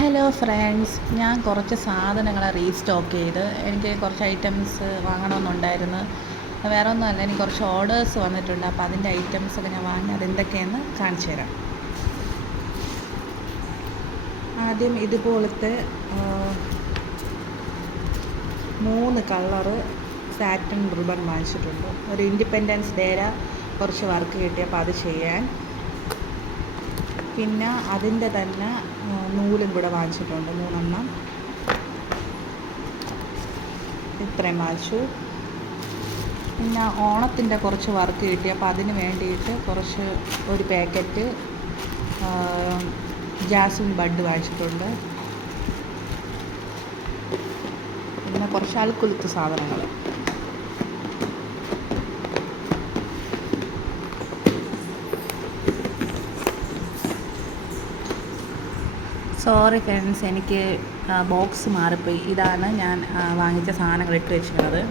Hello friends ഞാൻ കുറച്ച് സാധനങ്ങൾ റീസ്റ്റോക്ക് ചെയ്ത് എനിക്ക് കുറച്ച് ഐറ്റംസ് വാങ്ങണമെന്നുണ്ടായിരുന്നു. വേറെ ഒന്നുമല്ല എനിക്ക് കുറച്ച് ഓർഡേഴ്സ് വന്നിട്ടുണ്ട്. അപ്പോൾ അതിന്റെ ഐറ്റംസ് ഒക്കെ ഞാൻ വാങ്ങി അതെന്തൊക്കെയെന്ന് കാണിച്ചു തരാം. ആദ്യം ഇതുപോലത്തെ മൂന്ന് കളറ് സാറ്റൻ റിബൺ വാങ്ങിച്ചിട്ടുണ്ട്. ഒരു ഇൻഡിപെൻഡൻസ് ഡേര കുറച്ച് വർക്ക് കിട്ടിയപ്പോൾ അത് ചെയ്യാൻ പിന്നെ അതിന്റെ തന്നെ നൂലും കൂടെ വാങ്ങിച്ചിട്ടുണ്ട്. മൂന്നെണ്ണം. ഇത്രയും വാങ്ങിച്ചു. പിന്നെ ഓണത്തിന്റെ കുറച്ച് വർക്ക് കിട്ടി. അപ്പോൾ അതിന് വേണ്ടിയിട്ട് കുറച്ച് ഒരു പാക്കറ്റ് ജാസ്മിൻ ബഡ് വാങ്ങിച്ചിട്ടുണ്ട്. പിന്നെ കുറച്ച് അൽക്കുലുത്ത് സാധനങ്ങൾ. സോറി ഫ്രണ്ട്സ് എനിക്ക് ബോക്സ് മാറിപ്പോയി. ഇതാണ് ഞാൻ വാങ്ങിച്ച സാധനങ്ങൾ ഇട്ട് വെച്ചിരുന്നത്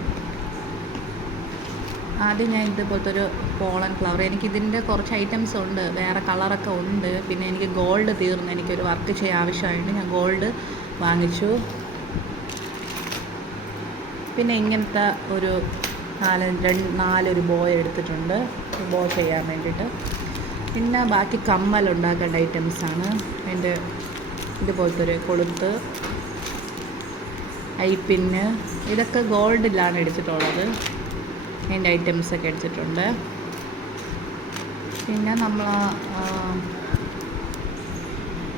ആദ്യം ഞാൻ ഇതുപോലത്തെ ഒരു പോളൻ ഫ്ലവർ എനിക്ക് ഇതിന്റെ കുറച്ച് ഐറ്റംസ് ഉണ്ട്. വേറെ കളറൊക്കെ ഉണ്ട്. പിന്നെ എനിക്ക് ഗോൾഡ് തീർന്നു. എനിക്കൊരു വർക്ക് ചെയ്യാൻ ആവശ്യമായിട്ട് ഞാൻ ഗോൾഡ് വാങ്ങിച്ചു. പിന്നെ ഇങ്ങനത്തെ ഒരു നാല് രണ്ട് നാലൊരു ബോയ് എടുത്തിട്ടുണ്ട്. ബോ ചെയ്യാൻ വേണ്ടിയിട്ട്. പിന്നെ ബാക്കി കമ്മൽ ഉണ്ടാക്കേണ്ട ഐറ്റംസാണ് അതിന്റെ ഇതുപോലത്തെ ഒരു കൊളുത്ത് ഐപ്പിന്ന് ഇതൊക്കെ ഗോൾഡിലാണ് എടുത്തിട്ടുള്ളത്. അതിന്റെ ഐറ്റംസൊക്കെ എടുത്തിട്ടുണ്ട്. പിന്നെ നമ്മൾ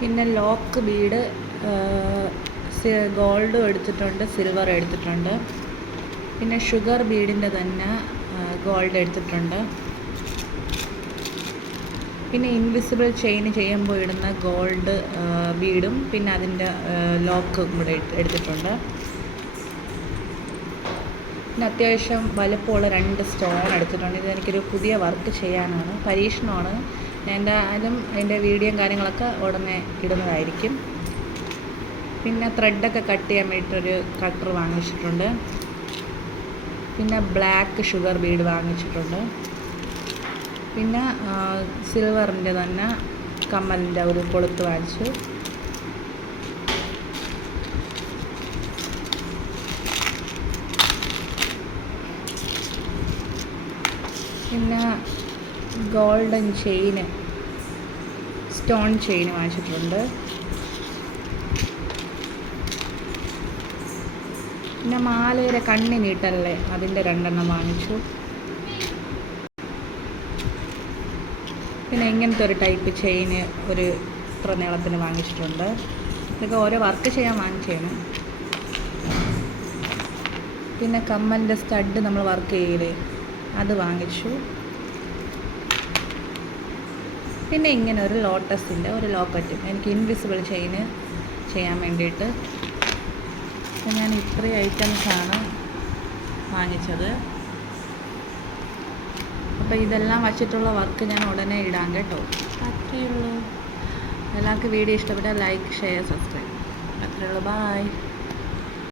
പിന്നെ ലോക്ക് ബീഡ് ഗോൾഡും എടുത്തിട്ടുണ്ട് സിൽവർ എടുത്തിട്ടുണ്ട്. പിന്നെ ഷുഗർ ബീഡിന്റെ തന്നെ ഗോൾഡ് എടുത്തിട്ടുണ്ട്. പിന്നെ ഇൻവിസിബിൾ ചെയിൻ ചെയ്യുമ്പോൾ ഇടുന്ന ഗോൾഡ് ബീഡും പിന്നെ അതിന്റെ ലോക്കും കൂടെ എടു- എടുത്തിട്ടുണ്ട്. പിന്നെ അത്യാവശ്യം വലുപ്പമുള്ള രണ്ട് സ്റ്റോൺ എടുത്തിട്ടുണ്ട്. ഇത് എനിക്കൊരു പുതിയ വർക്ക് ചെയ്യാനാണ്. പരീക്ഷണമാണ്. എന്തായാലും അതിന്റെ വീഡിയോയും കാര്യങ്ങളൊക്കെ ഉടനെ ഇടുന്നതായിരിക്കും. പിന്നെ ത്രെഡൊക്കെ കട്ട് ചെയ്യാൻ വേണ്ടിയിട്ടൊരു കട്ടർ വാങ്ങിച്ചിട്ടുണ്ട്. പിന്നെ ബ്ലാക്ക് ഷുഗർ ബീഡ് വാങ്ങിച്ചിട്ടുണ്ട്. പിന്നെ സിൽവറിന്റെ തന്നെ കമ്മലിന്റെ ഒരു കൊളുത്ത് വാങ്ങിച്ചു. പിന്നെ ഗോൾഡൻ ചെയിന് സ്റ്റോൺ ചെയിൻ വാങ്ങിച്ചിട്ടുണ്ട്. പിന്നെ മാലയുടെ കണ്ണി നീട്ടല്ലേ അതിന്റെ രണ്ടെണ്ണം വാങ്ങിച്ചു. പിന്നെ ഇങ്ങനത്തെ ഒരു ടൈപ്പ് ചെയിന് ഒരു ഇത്ര നീളത്തിന് വാങ്ങിച്ചിട്ടുണ്ട്. ഇതൊക്കെ ഓരോ വർക്ക് ചെയ്യാൻ വാങ്ങിച്ചു പിന്നെ കമ്മലിന്റെ സ്റ്റഡ് നമ്മൾ വർക്ക് ചെയ്യില്ലേ അത് വാങ്ങിച്ചു. പിന്നെ ഇങ്ങനെ ഒരു ലോട്ടസിന്റെ ഒരു ലോക്കറ്റും എനിക്ക് ഇൻവിസിബിൾ ചെയിന് ചെയ്യാൻ വേണ്ടിയിട്ട്. ഞാൻ ഇത്രയും ഐറ്റംസാണ് വാങ്ങിച്ചത്. അപ്പോൾ ഇതെല്ലാം വച്ചിട്ടുള്ള വർക്ക് ഞാൻ ഉടനെ ഇടാം കേട്ടോ. അത്രയേ ഉള്ളൂ എല്ലാവർക്കും വീഡിയോ ഇഷ്ടപ്പെട്ടാൽ ലൈക്ക് ഷെയർ സബ്സ്ക്രൈബ് അത്രയേ ഉള്ളൂ. ബായ്